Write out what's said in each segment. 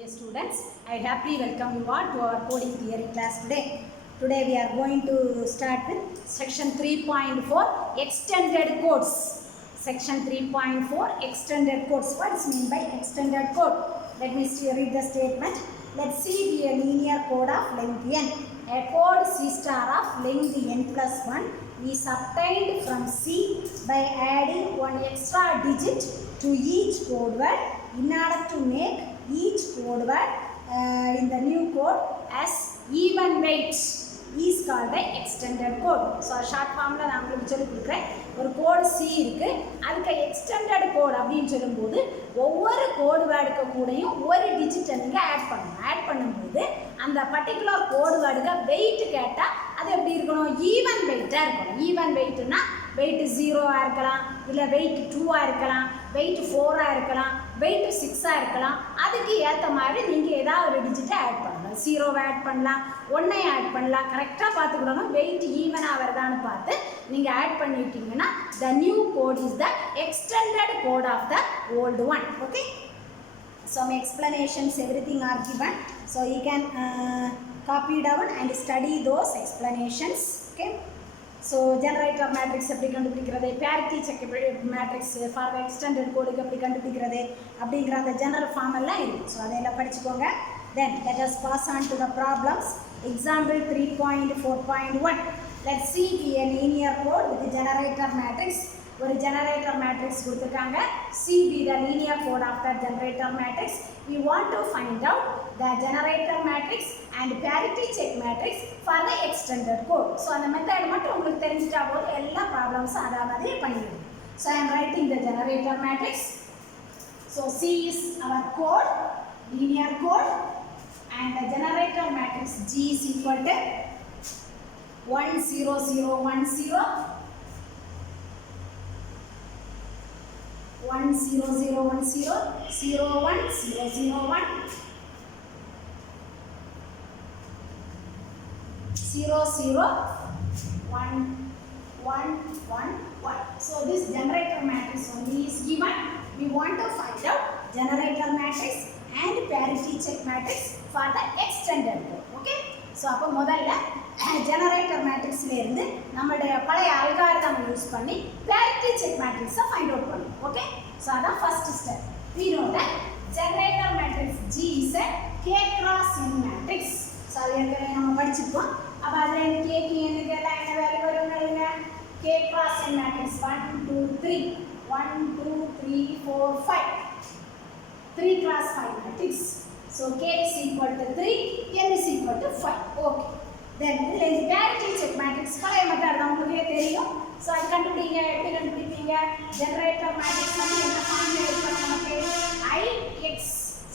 Dear students, I happily welcome you all to our coding theory class today. Today we are going to start with section 3.4 extended codes. Section 3.4 extended codes. What is mean by extended code? Let me read the statement. Let's see the linear code of length n. A code C star of length n plus 1 is obtained from C by adding one extra digit to each code word in order to make each code word in the new code as even weight is called the extended code. So short form la நான் உங்களுக்கு சொல்லி கொடுக்கிறேன். ஒரு code C இருக்கு, அதுக்கு extended code அப்படினு சொல்லும்போது ஒவ்வொரு கோட் வேர்டுக்கு கூடயும் ஒரு டிஜிட் நீங்க ஆட் பண்ணணும். ஆட் பண்ணும்போது அந்த பர்టిక్యులர் கோட் வேர்டுக்கு வெயிட் கேட்டா அது எப்படி இருக்கணும்? ஈவன் வெயிட்டா இருக்கணும். ஈவன் வெயிட்னா வெயிட் 0 இருக்கலாம், இல்ல வெயிட் 2 இருக்கலாம், வெயிட் 4 இருக்கலாம், வெயிட் 6 இருக்கலாம். அதுக்கு ஏற்ற மாதிரி நீங்கள் ஏதாவது ஒரு டிஜிட்டை ஆட் பண்ணலாம். 0 ஆட் பண்ணலாம், 1 ஆட் பண்ணலாம். கரெக்டாக பார்த்துக்கிடணும் வெயிட் ஈவனாக வருதான்னு பார்த்து நீங்கள் ஆட் பண்ணிட்டீங்கன்னா the new code is the extended code of the old one. Okay, some explanations, everything are given, so you can copy down and study those explanations. Okay, so generator matrix எப்படி கண்டுபிடிக்கிறது, parity check matrix for the extended code எப்படி கண்டுபிடிக்கிறது அப்படிங்கிற அந்த general form எல்லாம் இருக்கு. So அதெல்லாம் படிச்சுக்கோங்க. Then let us pass on to the problems. Example 3.4.1. Let's see the linear code with the generator matrix. ஒரு generator matrix கொடுத்திருக்காங்க. See the linear code of the generator matrix. We want to find out the generator matrix and parity check matrix for the extended code. So அந்த method மட்டும் உங்களுக்கு தெரிஞ்சிட்டா போதும், எல்லா problems அத மாதிரி பண்ணிடுங்க. So I am writing the generator matrix. So C is our code, linear code, and the generator matrix G is equal to 1 0 0 1 0 1 0 0 1 0 0 1 0 0 1 0 0 1 1 1 1. So this generator matrix only is given. We want to find out generator matrix and parity check matrix for the extended code. Okay, so அப்போ முதல்ல generator matrix ல இருந்து நம்மளுடைய பழைய algorithm use பண்ணி parity check matrix find out பண்ணணும். Okay, so அதான் first step. we know that generator matrix G is a k cross n matrix. so அது ஏற்கனவே நம்ம படிச்சிருக்கோம். அப்ப அதுல k க்கு n க்கு எல்லாம் என்ன value வரும்ங்கறீங்க? k cross n matrix 1 2 3 1 2 3 4 5 3 cross 5 matrix. So k is equal to 3, n is equal to 5. Okay, then the parity check matrix பழைய மெத்தட் தான் உங்களுக்கு தெரியும். So அது கண்டுபிடிங்க. எப்படி கண்டுபிடிப்பீங்க? ஜெனரேட்டர் மேட்ரிக்ஸ் வந்து என்ன ஃபார்ம்ல இருக்கு? நமக்கு I x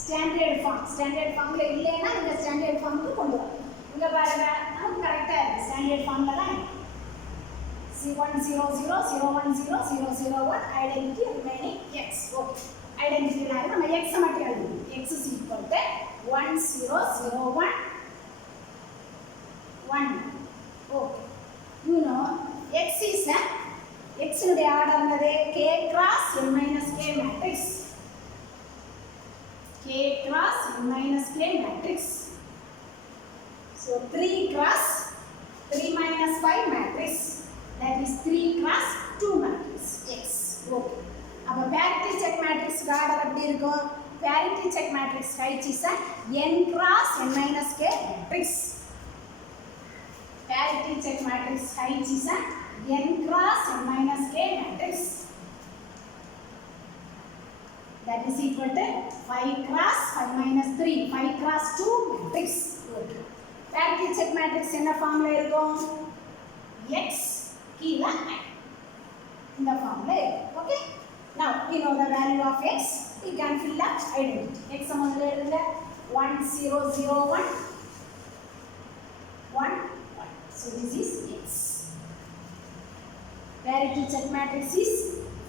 standard form. Standard ஃபார்ம்ல இல்லைன்னா இந்த ஸ்டாண்டர்ட் ஃபார்முக்கு கொண்டு வரணும். இங்க பாருங்க, நமக்கு கரெக்ட்டா இருக்கு. ஸ்டாண்டர்ட் ஃபார்ம்ல தான் C1 0 0 0 1 0 0 0 1 identity remaining x. Okay, identity ல நம்ம x மட்டும் எழுதுவோம். x is equal to 1 0 0 1 1. Okay, you know x is a x உடைய ஆர்டர் என்னது? k cross n minus k matrix. k cross n minus k matrix. So 3 cross 3 minus 5 matrix, that is 3 cross 2 matrix x. Okay, அப்ப parity check matrix order எப்படி இருக்கும்? parity check matrix H is a n cross n minus k matrix. parity check matrix H is a n cross n minus k matrix, that is equal to 5 cross 5 minus 3 5 cross 2 matrix. Okay, parity check matrix என்ன ஃபார்ம்ல இருக்கும்? x கீழ இந்த ஃபார்ம்ல இருக்கும். Okay, now we know the value of x. We can fill up identity. x முதல்ல எழுதுங்க. 1 0 0 1 1 1. So this is x. Parity check matrix is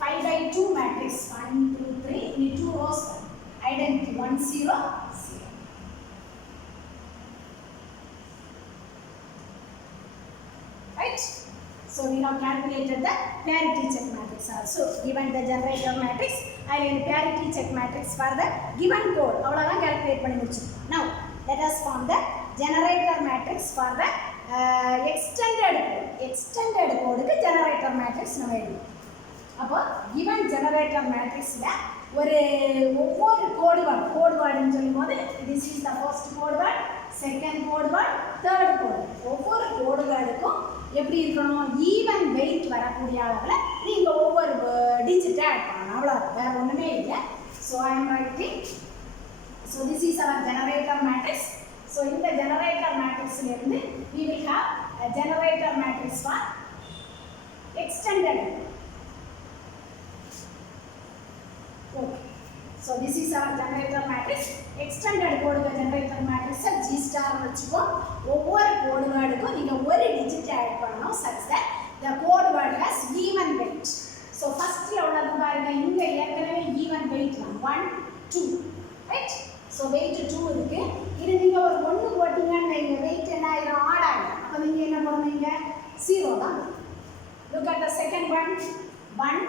5 by 2 matrix. 1 2 3 in 2 rows. Identity 1 0 0. Right? So we have calculated the parity check matrix also. Given the generator matrix, I will parity check matrix for the given code. அவ்வளவுதான் calculate பண்ணி முடிச்சிருக்கோம். Now let us form the generator matrix for the extended code. Extended codeக்கு generator matrix நம்ம எழுதுவோம். அப்போ given generator matrixல ஒவ்வொரு கோடு வேர்டுன்னு சொல்லும்போது this is the first code word, second code word, third code. ஒவ்வொரு கோடு வேர்டுக்கும் எப்படி இருக்கணும், ஈவன் வெயிட் வரக்கூடிய அளவில் நீங்கள் ஒவ்வொரு டிஜிட்டை ஆட் பண்ணணும். அவ்வளோ வேற ஒன்றுமே இல்லை. So I am writing. So this is our generator matrix. So இந்த ஜெனரேட்டர் மேட்ரிக்ஸ்லேருந்து we will have a generator matrix for extended. Okay. So this is our generator matrix. Extended code generator matrix G star வச்சுக்கோ. ஒவ்வொரு code வேர்டுக்கும் நீங்க ஒரு digit add பண்ணனும் such that the code word has even weight. So first எவ்வளவு பாருங்க, இங்க ஏற்கனவே even weight 1 2 right. So weight 2 இருக்கு. இது நீங்க ஒரு 1 போட்டீங்கன்னா இந்த weight என்ன ஆயிடும், ஆட் ஆகும். அப்ப நீங்க என்ன பண்ணுவீங்க, 0 தான். Look at the second one 1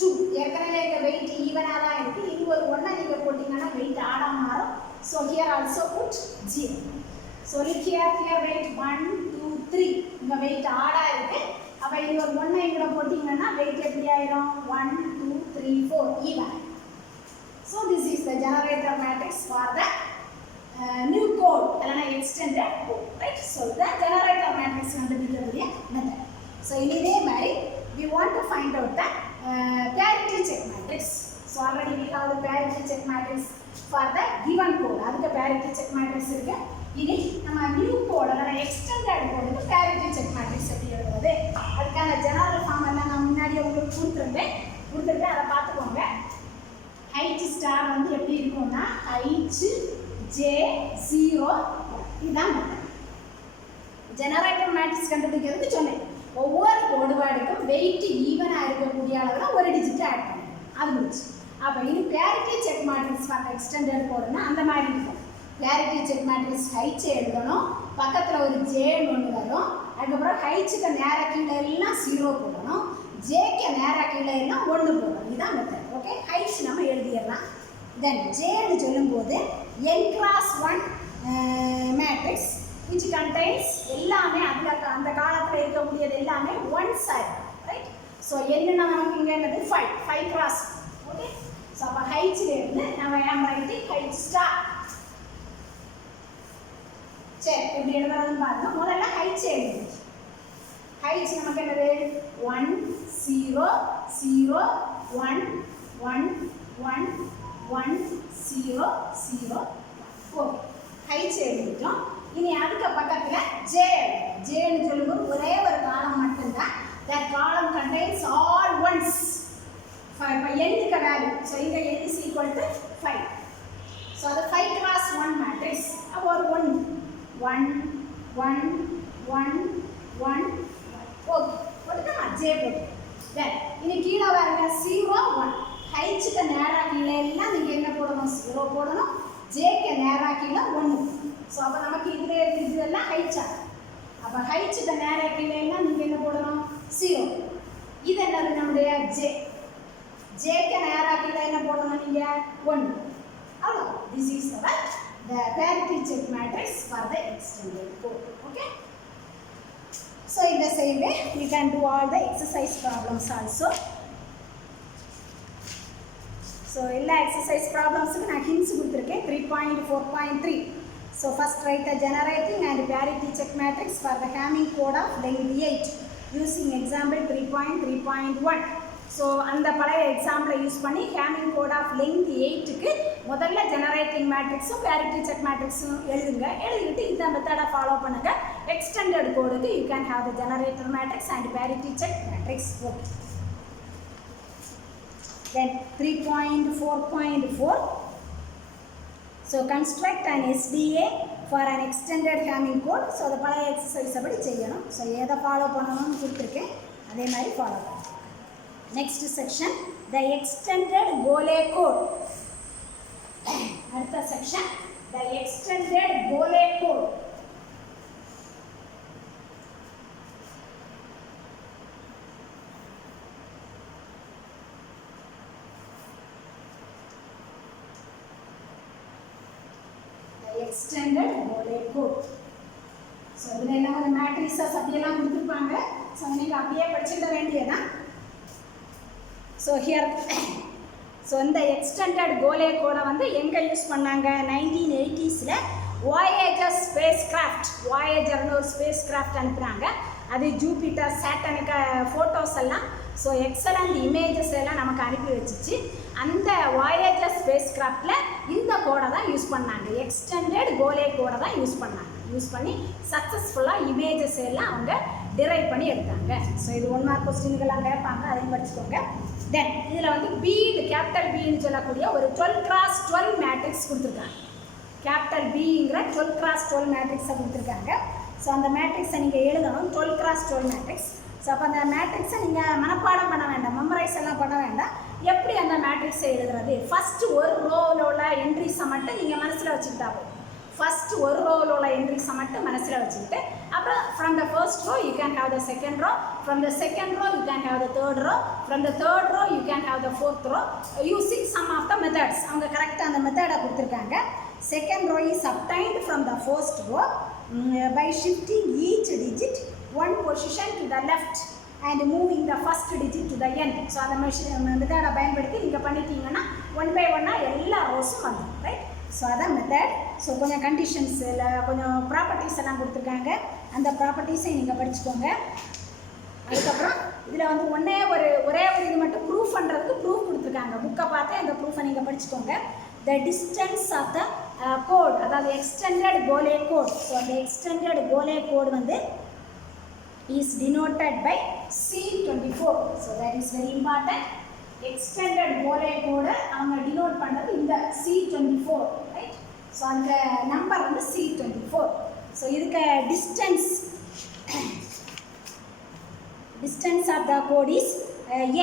2. ஏற்கனவே இங்க weight ஈவனா தான் இருக்கு. இது ஒரு 1 நீங்க போட்டீங்கன்னா weight ஆடா மாறும். So here also put 0. So look here weight 1 2 3. இங்க weight ஆடா இருக்கு. அப்ப இது ஒரு 1 இங்க போட்டீங்கன்னா weight எப்படி ஆயிடும், 1 2 3 4 even. So this is the generator matrix for the new code அல்லனா extended code, right. So the generator matrix கண்டுபிடிக்கக்கூடிய method. So இதே மாதிரி we want to find out the parity check matrix. So already we have the parity check matrix for the given code. அதுக்கு parity check matrix இருக்கு. இனி நம்ம new code அல்லது extended codeக்கு parity check matrix எப்படி எழுதுறது, அதுக்கான general form எல்லாம் நான் முன்னாடியே உங்களுக்கு கொடுத்திருந்தேன். அதை பார்த்துக்கோங்க. h star வந்து எப்படி இருக்கும்னா h j 0 இதான் ஜெனரேட்டர் மேட்ரிக்ஸ் கண்டுபிடிக்கிறதுக்கு சொன்னேன். ஒவ்வொரு கோடு வேர்டுக்கும் வெயிட் ஈவனா இருக்கக்கூடிய அளவில் ஒரு டிஜிட் ஆட் பண்ணணும். அது முடிச்சு. அப்போ இது parity check matrix for extended கோடுன்னா அந்த மாதிரி இருக்கும். பேரிட்டி செக் மேட்ரிக்ஸ் ஹைச் எழுதணும், பக்கத்தில் ஒரு ஜேன்னு ஒன்று வரும். அதுக்கப்புறம் ஹைச்சுக்கு நேர கீழே எல்லாம் 0 போடணும், ஜேக்கு நேர கீழே எல்லாம் 1 போடணும். இதுதான் மெத்தட். ஓகே, ஹைச் நம்ம எழுதிடலாம். தென் ஜேன்னு சொல்லும்போது n×1 மேட்ரிக்ஸ் which contains எல்லாமே அந்த காலத்துல இருக்கக்கூடியது எல்லாமே one side, right. So என்னன்னா நமக்கு இங்க என்னது 5 cross. ஓகே, சோ அப்ப h ல இருந்து நாம am writing h star. சரி, எப்படி எழுதுறதுன்னு பாருங்க. முதல்ல h எழுதுங்க. h நமக்கு என்னது 1 0 0 1 1 1 1 0 0 4 h எழுதிட்டோம். இனி அதுக்கு பக்கத்துல ஜேன்னு சொல்லும்போது ஒரே ஒரு காலம் மட்டும்தான். that column contains all ones. இப்போ n-க்கு வேல்யூ. ஸோ இங்கே n is equal to 5. So அது 5×1 மேட்ரிக்ஸ். அப்போ ஒரு 1 1 1 1 1 ஓகே போட்டுக்கமா, ஜே போட்டு. தென் இனி கீழே பாருங்க 0 1. ஹைச்சுக்கு நேராக கீழே எல்லாம் நீங்கள் என்ன போடணும், 0 போடணும். ஜேக்கு நேராக கீழே 1. ஸோ அப்போ நமக்கு இதில் இருக்கிறதெல்லாம் ஹைச்சா. அப்போ ஹைச்சுக்கு நேராக கீழே எல்லாம் நீங்கள் என்ன போடணும், 0. இது என்னது நம்முடைய ஜேக்கு நேராக கீழே என்ன போடணும் நீங்கள் 1. அவ்வளோ. This is the parity check matrix for the extended code. Okay. So in the same way we can do all the exercise problems also. So எல்லா exercise problemsக்கு நான் hints கொடுத்திருக்கேன். 3.4.3. So first write the generating and parity check matrix for the Hamming code of length 8 using example 3.3.1. So அந்த பழைய எக்ஸாம்பிளை use பண்ணி Hamming code of length 8க்கு முதல்ல generating matrixும் parity check matrixும் எழுதுங்க. எழுதிட்டு இந்த மெத்தடை ஃபாலோ பண்ணுங்க. extended codeக்கு you can have the generator matrix and parity check matrix. Okay. Then 3.4.4. So construct an SDA for an extended Hamming code. So the பழைய exercise அப்படி செய்யணும். So எதை ஃபாலோ பண்ணணும்னு கொடுத்துருக்கேன், அதே மாதிரி ஃபாலோ பண்ணணும். Next section, the extended Gole code. அடுத்த section, the extended Gole code. extended Golay code. So இதில் என்ன ஒரு மேட்ரிக்ஸஸ் அப்படியெல்லாம் கொடுத்துருப்பாங்க. ஸோ நீங்கள் அப்படியே படிச்சுக்க வேண்டியதான். ஸோ ஹியர் ஸோ இந்த எக்ஸ்டெண்டட் கோலே கோடை வந்து எங்கே யூஸ் பண்ணாங்க? 1980s வாயேஜர் ஸ்பேஸ் கிராஃப்ட், வாயேஜர்னு ஒரு ஸ்பேஸ் கிராஃப்ட் அனுப்புகிறாங்க. அது ஜூபிட்டர் சேட்டனுக்கு ஃபோட்டோஸ் எல்லாம் ஸோ எக்ஸலண்ட் இமேஜஸ் எல்லாம் நமக்கு அனுப்பி வச்சிச்சு. அந்த வாயேஜர் ஸ்பேஸ் கிராஃப்டில் இந்த கோடை தான் யூஸ் பண்ணாங்க, எக்ஸ்டெண்டட் கோலே கோடை தான் யூஸ் பண்ணாங்க. யூஸ் பண்ணி சக்ஸஸ்ஃபுல்லாக இமேஜஸ் எல்லாம் அவங்க டிரைவ் பண்ணி எடுத்தாங்க. ஸோ இது 1 மார்க் கொஸ்டின்கெல்லாம் கேட்பாங்க, அதையும் படிச்சுக்கோங்க. தென் இதில் வந்து பின்னு கேபிட்டல் பின்னு சொல்லக்கூடிய ஒரு 12x12 மேட்ரிக்ஸ் கொடுத்துருக்காங்க. கேபிட்டல் பிங்கிற 12x12 மேட்ரிக்ஸை கொடுத்துருக்காங்க. ஸோ அந்த மேட்ரிக்ஸை நீங்கள் எழுதணும், 12x12 மேட்ரிக்ஸ். ஸோ அப்போ அந்த மேட்ரிக்ஸை நீங்கள் மனப்பாடம் பண்ண வேண்டாம், மெமரைஸ் எல்லாம் பண்ண வேண்டாம். எப்படி அந்த மேட்ரிக்ஸை எழுதுறது? ஃபஸ்ட்டு ஒரு ரோவில் உள்ள என்ட்ரிஸை மட்டும் நீங்கள் மனசில் வச்சுக்கிட்டா போதும். ஃபஸ்ட்டு ஒரு ரோவில் உள்ள என்ட்ரிஸை மட்டும் மனசில் வச்சுக்கிட்டு அப்புறம் from the first row you can have the second row, from the second row you can have the third row, from the third row you can have the fourth row using some of the methods. அவங்க கரெக்டாக அந்த மெத்தடை கொடுத்துருக்காங்க. Second row is obtained from the first row by shifting each digit one position to the left and moving the first digit to the end. So அந்த மெத்தடை பயன்படுத்தி நீங்கள் பண்ணிட்டீங்கன்னா 1 by 1 எல்லா ரோஸும் வந்துடும், ரைட்? ஸோ அதான் மெத்தட். ஸோ கொஞ்சம் conditions இல்லை, கொஞ்சம் ப்ராப்பர்ட்டிஸ் எல்லாம் கொடுத்துருக்காங்க. அந்த ப்ராப்பர்ட்டிஸை நீங்கள் படிச்சுக்கோங்க. அதுக்கப்புறம் இதில் வந்து ஒரே ஒரு இது மட்டும் ப்ரூஃப் பண்ணுறதுக்கு ப்ரூஃப் கொடுத்துருக்காங்க. புக்கை பார்த்து அந்த ப்ரூஃபை நீங்கள் படிச்சுக்கோங்க. The distance of the code, அதாவது எக்ஸ்டெண்டட் கோலே கோட். ஸோ அந்த எக்ஸ்டெண்டட் கோலே கோட் வந்து is denoted by C24. So that is very important. Extended கோலே கோடை அவங்க டினோட் பண்ணுறது இந்த C24, ரைட்? ஸோ அந்த நம்பர் வந்து C24. ஸோ இதுக்கு distance of the code is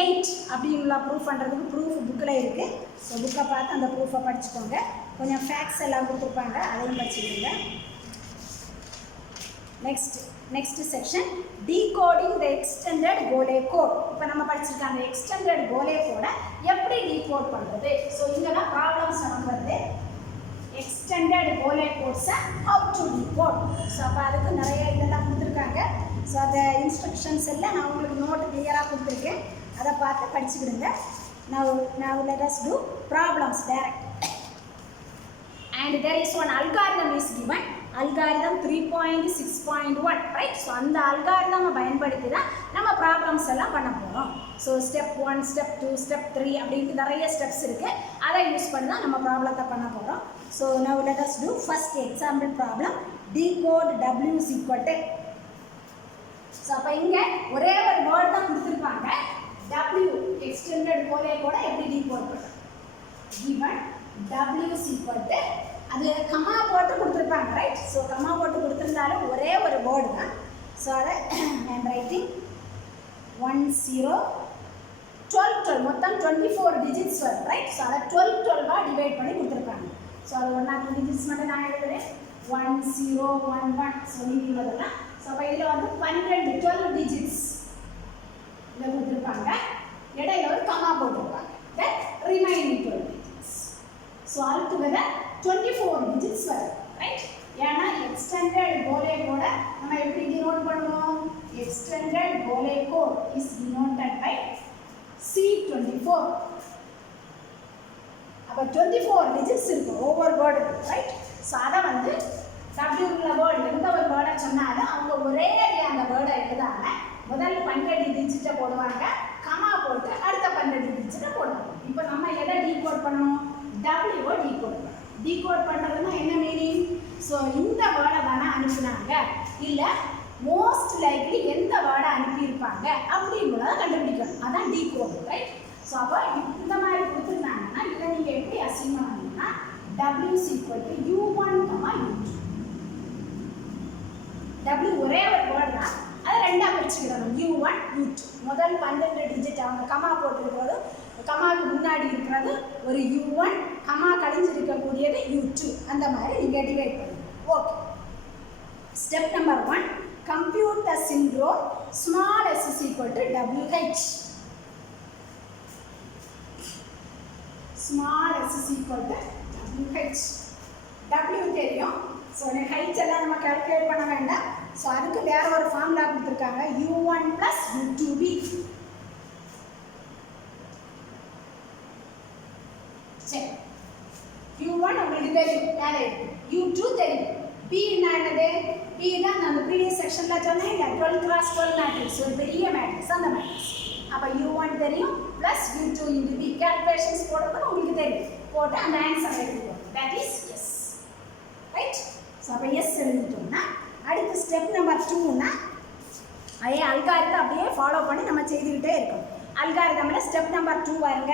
8 அப்படின்னுள்ள ப்ரூஃப் பண்ணுறதுக்கு ப்ரூஃப் புக்கில் இருக்குது. ஸோ புக்கை பார்த்து அந்த ப்ரூஃபை படிச்சுக்கோங்க. கொஞ்சம் ஃபேக்ட்ஸ் எல்லாம் கொடுத்துருப்பாங்க, அதையும் படிச்சுக்கோங்க. நெக்ஸ்ட் செக்ஷன் டீகோடிங் த எக்ஸ்டெண்டட் கோலே கோட். இப்போ நம்ம படிச்சிருக்காங்க எக்ஸ்டெண்டட் கோலே கோடை எப்படி டீகோட் பண்ணுறது. ஸோ இங்கே தான் ப்ராப்ளம்ஸ் நமக்கு வருது. எக்ஸ்டெண்டட் கோலே கோட்ஸை ஹவு டு டீகோட். ஸோ அப்போ அதுக்கு நிறைய இதெல்லாம் கொடுத்துருக்காங்க. ஸோ அந்த இன்ஸ்ட்ரக்ஷன்ஸ் எல்லாம் நான் உங்களுக்கு நோட்டு கிளியராக கொடுத்துருக்கேன், அதை பார்த்து படிச்சுக்கிடுங்க. Now let us do problems direct. And there is one algorithm is given, algorithm 3.6.1, right? So அந்த algorithm பயன்படுத்தி தான் நம்ம ப்ராப்ளம்ஸ் எல்லாம் பண்ண போகிறோம். ஸோ ஸ்டெப் 1, ஸ்டெப் 2, ஸ்டெப் 3 அப்படின்ட்டு நிறைய ஸ்டெப்ஸ் இருக்குது. அதை யூஸ் பண்ணி தான் நம்ம ப்ராப்ளத்தை பண்ண போகிறோம். So now let us do first example problem. Decode W is equal to. So அப்போ இங்கே ஒரே ஒரு வேர்ட் தான் கொடுத்துருப்பாங்க. W எக்ஸ்டெண்டட் கோலே கூட எப்படி டீகோட் பண்ணுறது? given W is equal to, அது கமா போட்டு கொடுத்துருப்பாங்க, ரைட்? ஸோ கமா போட்டு கொடுத்துருந்தாலும் ஒரே ஒரு வேர்டு தான். ஸோ அதை ஐம் ரைட்டிங் 1 0 12 12 மொத்தம் 24 டிஜிட்ஸ் வரும், ரைட்? ஸோ அதை 12 12 டிவைட் பண்ணி கொடுத்துருப்பாங்க. ஸோ அது 1 2 டிஜிட்ஸ் மட்டும் நான் எழுதுறேன். 1 0 1 1. ஸோ மீதி வரலாம். ஸோ அப்போ இதில் வந்து 12 டிஜிட்ஸ் இதில் கொடுத்துருப்பாங்க. இடையில ஒரு கமா போட்டிருப்பாங்க. Then remaining 12 digits. So all together 24 digits வரும், ரைட்? ஏன்னா எக்ஸ்டெண்டட் கோலே கோடை நம்ம எப்படி டினோட் பண்ணுவோம்? Extended Golay code is denoted by C24. அப்போ 24 டிஜிட்ஸ் இருக்கும் ஒவ்வொரு வேர்டுக்கு, ரைட்? ஸோ அதை வந்து டபிள்யூங்கிற வேர்டு எந்த ஒரு வேர்டை சொன்னாலும் அவங்க ஒரே அந்த வேர்டை எழுதாமல் முதல் 12 டிஜிட்டை போடுவாங்க, கமா போட்டு அடுத்த 12 டிஜிட்டை போடுவாங்க. இப்போ நம்ம எதை டீகோட் பண்ணணும்? டபிள்யூவை டீகோட் பண்ணணும். டீகோட் பண்ணுறதுன்னா என்ன மீனிங்? ஸோ இந்த வேர்டை தானே அனுப்புனாங்க, இல்லை மோஸ்ட் லைக்லி எந்த வேர்டை அனுப்பியிருப்பாங்க அப்படிங்கிறத கண்டுபிடிக்கணும். அதான் டீகோட், ரைட்? ஸோ அப்போ இந்த மாதிரி கொடுத்துருந்தாங்கன்னா இதை நீங்கள் எப்படி அசைன் பண்ணணும்னா W is equal to U1, U2. W ஒரே ஒரு வேர்டு தான், அதை ரெண்டாக பிரிச்சுக்கிடணும். U1, U2. முதல் 12 டிஜிட் அவங்க கமா போட்டுருக்கிறது, கமாவுக்கு முன்னாடி இருக்கிறது ஒரு U1, கமா கழிஞ்சிருக்கக்கூடியது U2. அந்த மாதிரி நீங்கள் டிவைட் பண்ணுங்க. Okay. Step number 1, compute the syndrome small s is equal to WH. Small s is equal to WH. W தெரியும், ஸோ ஹைட்ஸ் எல்லாம் நம்ம கால்குலேட் பண்ண வேண்டாம். ஸோ அதுக்கு வேற ஒரு ஃபார்முலா கொடுத்துருக்காங்க, u1 plus u2b. சரி, u1 உங்களுக்கு தெரியும், வேற u2 தெரியும், b என்னது, b தான் நான் ப்ரீவியஸ் செக்ஷன்ல சொன்னேன், 12 cross 12 மேட்ரிக்ஸ், ஒரு பெரிய மேட்ரிக்ஸ், அந்த மேட்ரிக்ஸ். அப்போ u1 தெரியும் plus u2 into b. Calculations போடுறது உங்களுக்கு தெரியும், போட்டு அந்த ஆன்சர் எழுதிக்கோங்க. That is S. Right? So அப்போ எஸ் எழுதிட்டோம்னா அடுத்து ஸ்டெப் நம்பர் 2னா அதே அல்காரிதம் அப்படியே ஃபாலோ பண்ணி நம்ம செய்துக்கிட்டே இருக்கோம். அல்காரிதமில் ஸ்டெப் நம்பர் 2 பாருங்க.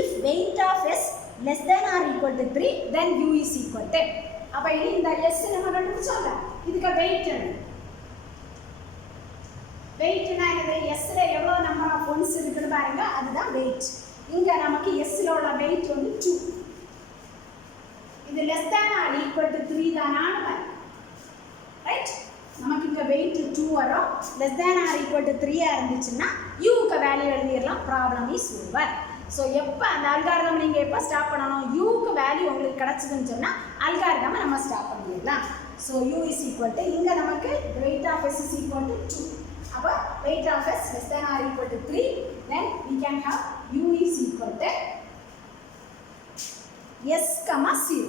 If weight of S less than or equal to 3 then u is equal to 10. அப்போ இனி இந்த எஸ் நம்ம கண்டுபிடிச்சோம்ல, இதுக்கு வெயிட் என்ன? வெயிட்னா என்னது? எஸ்ல எவ்வளோ நம்பர் ஆஃப் ஒன்ஸ் இருக்குன்னு பாருங்க, அதுதான் வெயிட். இங்கே நமக்கு எஸ்ல உள்ள வெயிட் வந்து 2. இது less than or equal to 3 தானான்னு பாருங்க. ரைட்? நமக்கு இங்கே வெயிட் 2 வரும். less than or equal to 3 இருந்துச்சுன்னா யூக்கு வேல்யூ எழுதிடலாம், ப்ராப்ளம் இஸ் ஓவர். ஸோ எப்போ அந்த அல்காரிதம் நீங்கள் எப்போ ஸ்டாப் பண்ணணும்? யூக்கு வேல்யூ உங்களுக்கு கிடச்சிதுன்னு சொன்னால் அல்காரிதமை நம்ம ஸ்டாப் பண்ணிடலாம். So you is equal to, இங்கே நமக்கு weight of S is equal to 2. அப்போ weight of S less than or equal to 3, then we can have u is equal to s, 0.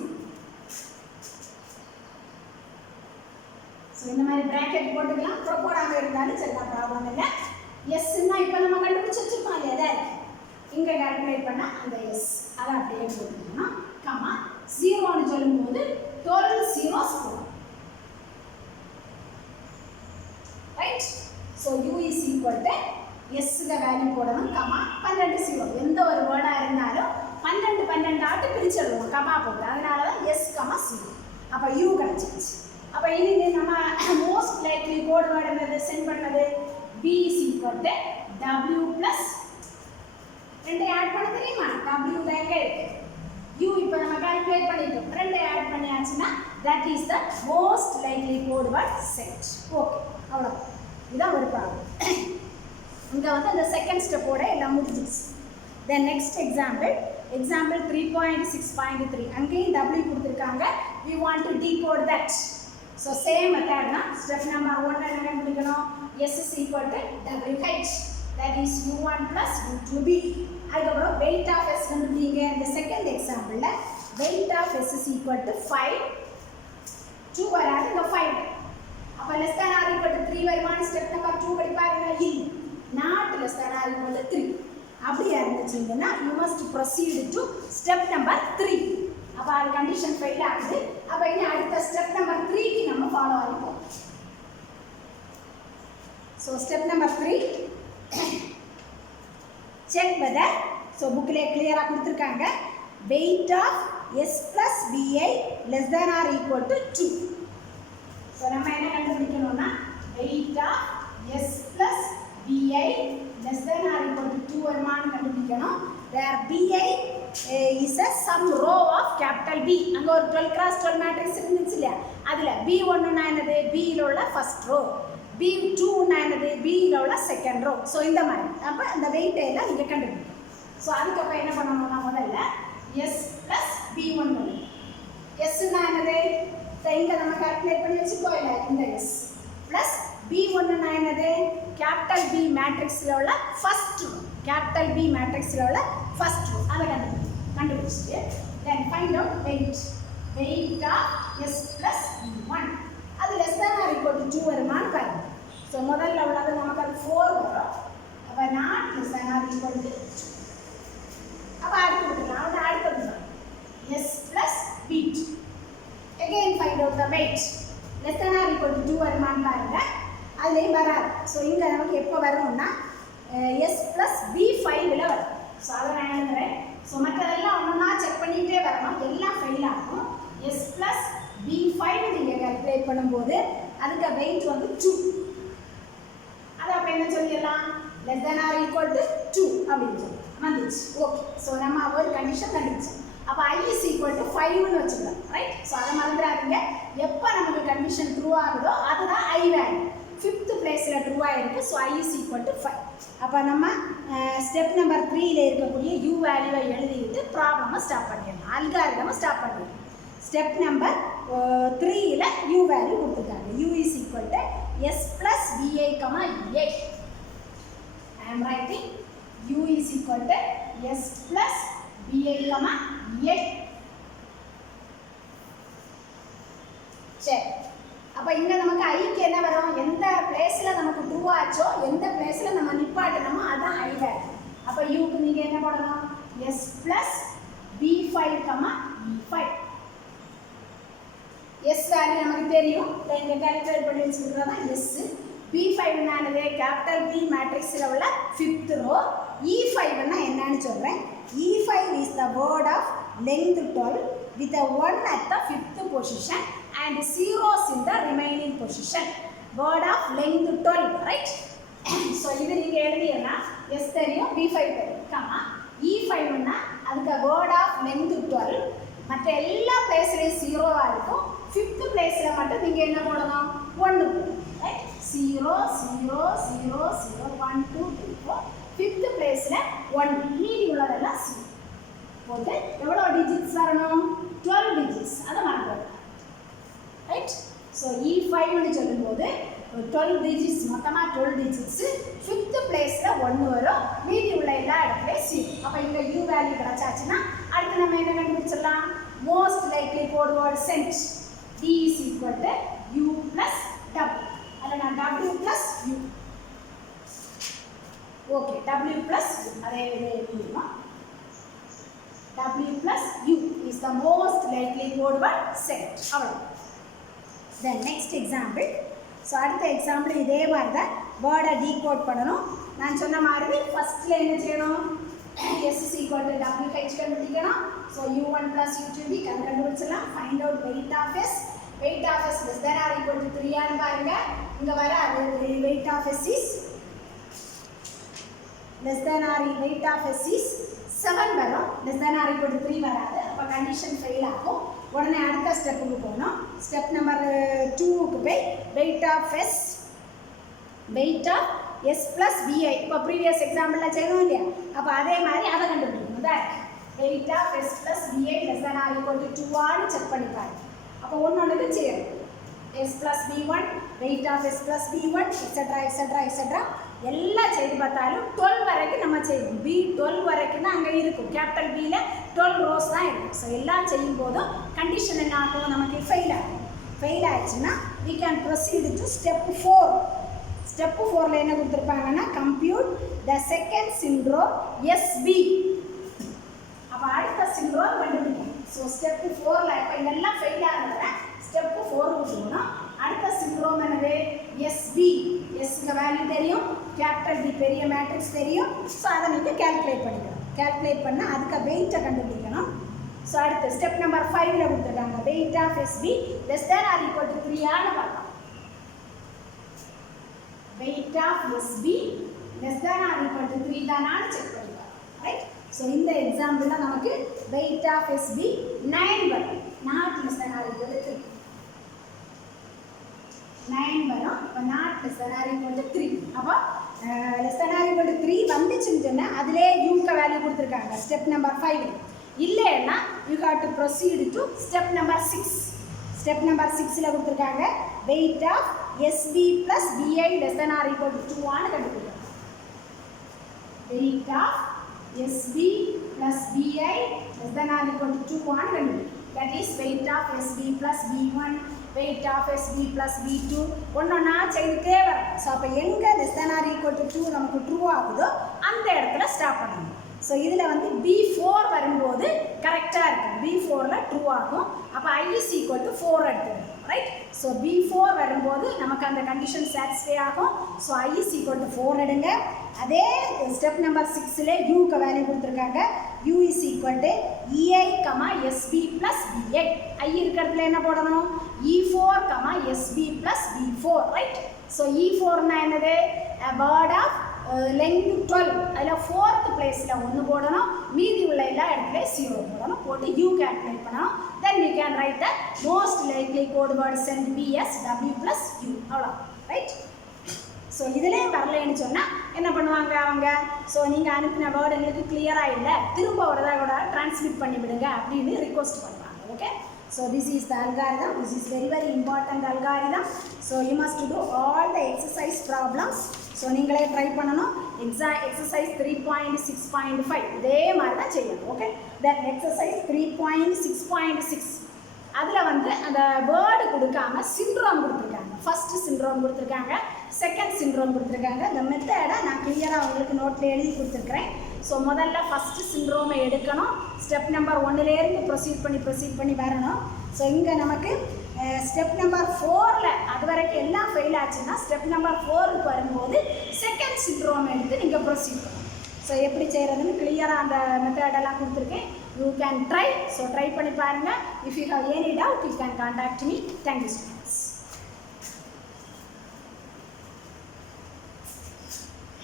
So இந்த மாதிரி பிராக்கெட் போட்டுக்கலாம், போடாமல் இருந்தாலும் சரி, ப்ராப்ளம் இல்லை. எஸ்ன்னா இப்போ நம்ம கண்டுபிடிச்சி வச்சுருக்கோம் இல்லையா, இங்கே கால்குலேட் பண்ணால் அந்த எஸ் அதை அப்படியே போட்டுக்கணும். கமா 0ன்னு சொல்லும்போது 12 zeros போடும். Right? So you is equal to எஸ்ஸுக்கு வேல்யூ போடணும், கமா 12 0. எந்த ஒரு வேர்டாக இருந்தாலும் 12 ஆட்டு பிரிச்சிடுவோம் கமா போட்டு, அதனால தான் எஸ், 0. அப்போ யூ கிடச்சிருச்சு. அப்போ இனி நம்ம மோஸ்ட் லைக்லி கோட் வேர்டு என்னது சென்ட் பண்ணது? P is equal to W plus 2 add பண்ண தெரியுமா? டபிள்யூ தான் எங்கே இருக்கு, யூ இப்போ நம்ம கால்குலேட் பண்ணிட்டோம், 2 ஆட் பண்ணியாச்சுன்னா that is the most likely code word set. Okay, அவ்வளோ. இதுதான் ஒரு ப்ராப்ளம். இங்கே வந்து அந்த செகண்ட் ஸ்டெப்போட எல்லாம் முடிஞ்சிடுச்சு. Then next example 3.6.3. அங்கேயும் டபிள்யூ கொடுத்துருக்காங்க. we want to decode that. So same method தான். ஸ்டெப் நம்பர் 1 என்ன கண்டுபிடிக்கணும்? s is equal to wh, that is u1 plus u2b. அதுக்கப்புறம் வெயிட் ஆஃப் s கண்டுபிடிங்க. இந்த செகண்ட் எக்ஸாம்பிளில் weight of s is equal to 5. 2 வராது, இந்த 5. அப்போ less than or equal to 3 வருமானு ஸ்டெப் நம்பர் 2 படிப்பாருங்க. இல்லை, not less than or equal to 3. அப்படி இருந்துச்சுங்கன்னா you must proceed to step number 3. அப்போ அது கண்டிஷன் ஃபெயில் ஆகுது. அப்போ இனி அடுத்த ஸ்டெப் நம்பர் 3க்கு நம்ம ஃபாலோ ஆகிப்போம். So step number 3 check whether. So புக்கில் கிளியராக கொடுத்துருக்காங்க, weight of S plus p i less than or equal to 2. So நம்ம என்ன கண்டுபிடிக்கணும்னா weight of S plus p i less than or equal to 2 வருமானு கண்டுபிடிக்கணும். where bi is a some row of capital B. அங்கே ஒரு 12 cross 12 மேட்ரிக்ஸ் இருந்துச்சு இல்லையா, அதில் B1னா என்னது? Bயில் உள்ள ஃபர்ஸ்ட் ரோ, B2னா என்னது? Bயில் உள்ள செகண்ட் ரோ. ஸோ இந்த மாதிரி அப்போ அந்த வெயிட்டை எல்லாம் நீங்கள் கண்டுபிடிக்கணும். ஸோ அதுக்கப்புறம் என்ன பண்ணணும்னா முதல்ல எஸ் ப்ளஸ் B1 வரும். எஸ்ன்னா என்னது? இங்கே நம்ம கால்குலேட் பண்ணி வச்சுக்கோ இல்லை, இந்த எஸ் ப்ளஸ் B1னா என்னது? கேபிட்டல் பி மேட்ரிக்ஸில் உள்ள ஃபர்ஸ்ட் ரோ, கேபிட்டல் பி மேட்ரிக்ஸில் உள்ள ஃபர்ஸ்ட் ரோ அதை கண்டுபிடிச்சிட்டு then find out weight of S plus B1. அது less than or equal to 2 வருமானு பாருங்க. ஸோ முதல்ல உள்ளது நமக்கு அது 4 வரும். அப்போ not less than or equal to 2. அப்போ அடுத்துக்கலாம், அவன் அடுத்தது தான் S plus B2. again find out the weight less than or equal to 2 வருமானு பாருங்க. அதுலேயும் வராது. ஸோ இங்கே நமக்கு எப்போ வரணும்னா எஸ் ப்ளஸ் B5ல் வரும். ஸோ அதை நான் எழுதுறேன். ஸோ மற்றதெல்லாம் ஒன்றுனா செக் பண்ணிகிட்டே வரணும், எல்லாம் ஃபெயில் ஆகும். எஸ் ப்ளஸ் B5 நீங்கள் கால்குலேட் பண்ணும்போது அதுக்கு வெயிட் வந்து 2. அதை அப்போ என்ன சொல்லிடலாம்? Less than or equal to 2 அப்படின்னு சொல்லி வந்துச்சு. ஓகே, ஸோ நம்ம ஒரு கண்டிஷன் கண்டுபிடிச்சோம். அப்போ I is equal to 5ன்னு வச்சுக்கலாம். ரைட்? ஸோ அதை மறந்துடாதீங்க. எப்போ நமக்கு கண்டிஷன் ட்ரூ ஆகுதோ அதுதான் I வேல்யூ. 5th பிளேஸில் ட்ரூ ஆகிருக்கு. So I is equal to 5. அப்போ நம்ம ஸ்டெப் நம்பர் 3ல் இருக்கக்கூடிய U வேல்யூவை எழுதிட்டு ப்ராப்ளமை ஸ்டாப் பண்ணிடலாம், அல்காரிதமை ஸ்டாப் பண்ணிடலாம். ஸ்டெப் நம்பர் 3ல u வேல்யூ கொடுத்துருக்காங்க. u is equal to s plus vi, a. I am writing u is equal to s plus vi, a. சரி, அப்போ இங்கே நமக்கு ஐக்கு என்ன வரும்? எந்த பிளேஸில் நமக்கு ட்ரூ ஆச்சோ, எந்த பிளேஸில் நம்ம நிப்பாட்டணுமோ அதான் ஐ வேல்யூ. அப்போ யூக்கு நீங்கள் என்ன போடணும்? s plus b5, e5. s value நமக்கு தெரியும், இங்கே கால்குலேட் பண்ணி வச்சுருக்கிறதா s. b5 என்னது? கேபிட்டல் P மேட்ரிக்ஸில் உள்ள 5th row. e5 என்னன்னு சொல்கிறேன். e5 is the word of length 12 with a 1 at the 5th position and zeros in the remaining position. Word of length 12, right? So இது நீங்க எழுதியனா s தெரியும், b5 தெரியும், comma e5 னா அதுக்கு word of length 12. மற்ற எல்லா பிளேஸ்லயும் 0 இருக்கும். 5th பிளேஸ்ல மட்டும் நீங்க என்ன போடணும்? 1, right? 0 0 0 0 1 2 3 4. 5th பிளேஸ்ல 1, மீதி உள்ளதெல்லாம் 0. போட்டு எவ்வளவு டிஜிட்ஸ் வரணும்? 12 டிஜிட்ஸ். அத மறந்துடாதீங்க. ரைட்? சோ e5 னு சொல்லும்போது 12 டிஜிட்ஸ், மொத்தமா 12 டிஜிட்ஸ். 5th பிளேஸ்ல 1 வரும், மீதி உள்ள எல்லா இடத்துலயும் 0. அப்ப இங்க u வேல்யூ கிடைச்சாச்சுனா அடுத்து நம்ம என்ன கண்டுபிடிச்சிடலாம்? Most likely code word sent. d is equal to u plus w. அல்லனா w plus u. Okay, w plus u. அதே எழுதிடுமா? w plus u is the most likely code word set. அவ்வளவு. Then next example. So அடுத்த example இதே மாதிரி தான் வேர்டை decode பண்ணணும். நான் சொன்ன மாதிரி ஃபர்ஸ்ட்ல என்ன செய்யணும்? s is equal to wh கண்டுபிடிக்கணும். So u1 plus u2b கண்டுபிடிச்சலாம். Find out weight of s. Weight of s less than or equal to 3 ஆன்னு பாருங்க. இங்க வர அது weight of s is less than or weight of s is 7 வரும். less than or equal to 3 வராது. அப்ப condition fail ஆகும். உடனே அடுத்த ஸ்டெப்புக்கு போகணும். ஸ்டெப் நம்பர் 2க்கு போய் weight of s plus vi. இப்போ ப்ரீவியஸ் எக்ஸாம்பிள்ல செய்தோம் இல்லையா? அப்போ அதே மாதிரி அதை கண்டுபிடிக்கணும். That weight of s plus vi less than or equal to 2 ஆன்னு செக் பண்ணி பாருங்க. அப்போ ஒன்னொன்னுக்கு செய்யணும். s plus b1, weight of s plus b1, etc. எல்லாம் செய்து பார்த்தாலும் 12 வரைக்கும் நம்ம செய்வோம். b12 வரைக்கும் தான் அங்கே இருக்கும். கேபிட்டல் பியில் 12 ரோஸ் தான் இருக்கும். ஸோ எல்லாம் செய்யும் போதும் கண்டிஷன் என்ன ஆகும்? நமக்கு ஃபெயில் ஆகும். ஃபெயில் ஆயிடுச்சுன்னா we can proceed to step 4. Step 4ல என்ன கொடுத்துருப்பாங்கன்னா compute the second syndrome SB. அப்போ அடுத்த சிண்ட்ரோம் கண்டுபிடிக்கணும். ஸோ ஸ்டெப் 4ல இப்போ இதெல்லாம் ஃபெயில் ஆகிறத ஸ்டெப் 4க்கு போகணும். அடுத்த சிண்ட்ரோம் என்னது? SB. எஸ்க்கு வேல்யூ தெரியும், கேபிட்டல் டி பெரிய மேட்ரிக்ஸ் தெரியும். ஸோ அதை நீங்கள் கேல்குலேட் பண்ணிக்கணும். கேல்குலேட் பண்ணால் அதுக்கு வெயிட்டை கண்டுபிடிக்கணும். ஸோ அடுத்து ஸ்டெப் நம்பர் 5ல கொடுத்துருக்காங்க weight of SB less than or equal to 3 ஆன்னு பார்க்கலாம். weight of SB less than or equal to 3 தானான்னு check பண்ணிக்கலாம். ரைட்? ஸோ இந்த எக்ஸாம்பிளில் நமக்கு weight of SB 9 வரும். not less than or equal to 3. 9 வரும். அப்போ not less than or equal to 3. அப்போ less than or equal to 3 வந்துச்சுன்னு சொன்னால் அதிலே யூக்க வேல்யூ கொடுத்துருக்காங்க ஸ்டெப் நம்பர் 5. இல்லைன்னா you have to proceed to step number 6. Step number 6ல கொடுத்துருக்காங்க weight of SB plus VI less than or equal to 2 ஆன்னு கண்டுபிடிக்கணும். weight of SB plus VI less than or equal to 2 ஆன்னு கண்டுபிடிக்கணும். that is weight of SB plus V1, weight of SB plus V2 ஒன்னொன்னா செய்துட்டே வரும். So அப்போ எங்கே less than or equal to 2 நமக்கு true ஆகுதோ அந்த இடத்துல ஸ்டாப் பண்ணணும். ஸோ இதில் வந்து B4 வரும்போது கரெக்டாக இருக்கும். B4ல் ட்ரூ ஆகும். அப்போ I is equal to 4 எடுத்துக்கணும். ரைட்? ஸோ B4 வரும்போது நமக்கு அந்த கண்டிஷன் சாட்டிஸ்ஃபை ஆகும். So I is equal to 4 எடுங்க. அதே ஸ்டெப் நம்பர் 6ல யூக்கு வேல்யூ கொடுத்துருக்காங்க. U is equal to EI, SB plus VI. I இருக்கிறதுல என்ன போடணும்? E4, SB plus V4. Right? So E4னா என்னது? A word of length 12. அதில் 4th பிளேஸில் 1 போடணும், மீதி உள்ள எல்லா இடத்துலையும் 0 போடணும். போட்டு U calculate பண்ணணும். Then we can write the most likely code word sent B as W plus U. அவ்வளோ. ரைட்? ஸோ இதிலே வரலன்னு சொன்னால் என்ன பண்ணுவாங்க அவங்க? ஸோ நீங்கள் அனுப்பின வேர்டு எங்களுக்கு கிளியராக இல்லை, திரும்ப ஒரு தடவை கூட டிரான்ஸ்மிட் பண்ணிவிடுங்க அப்படின்னு ரிக்வஸ்ட் பண்ணுவாங்க. Okay? So this is the algorithm. This is very important algorithm. So you must do all the exercise problems. So நீங்களே ட்ரை பண்ணணும். Exercise 3.6.5 இதே மாதிரி தான் செய்யணும். ஓகே, then exercise 3.6.6 அதில் வந்து அந்த வேர்டு கொடுக்காம சிண்ட்ரோம் கொடுத்துருக்காங்க. ஃபஸ்ட்டு சிண்ட்ரோம் கொடுத்துருக்காங்க, செகண்ட் சிண்ட்ரோம் கொடுத்துருக்காங்க. இந்த மெத்தடை நான் கிளியராக உங்களுக்கு நோட்டில் எழுதி கொடுத்துருக்குறேன். ஸோ முதல்ல ஃபஸ்ட்டு சிண்ட்ரோமை எடுக்கணும். ஸ்டெப் நம்பர் 1லேருந்து ப்ரொசீட் பண்ணி வரணும். ஸோ இங்கே நமக்கு ஸ்டெப் நம்பர் 4ல் அது வரைக்கும் எல்லாம் ஃபெயில் ஆச்சுன்னா ஸ்டெப் நம்பர் 4க்கு வரும்போது செகண்ட் சிண்ட்ரோம் எடுத்து நீங்கள் ப்ரொசீட் பண்ணணும். ஸோ எப்படி செய்கிறதுன்னு கிளியராக அந்த மெத்தடெல்லாம் கொடுத்துருக்கேன். You can try. So try பண்ணி பாருங்கள். If you have any doubt you can contact me. Thank you.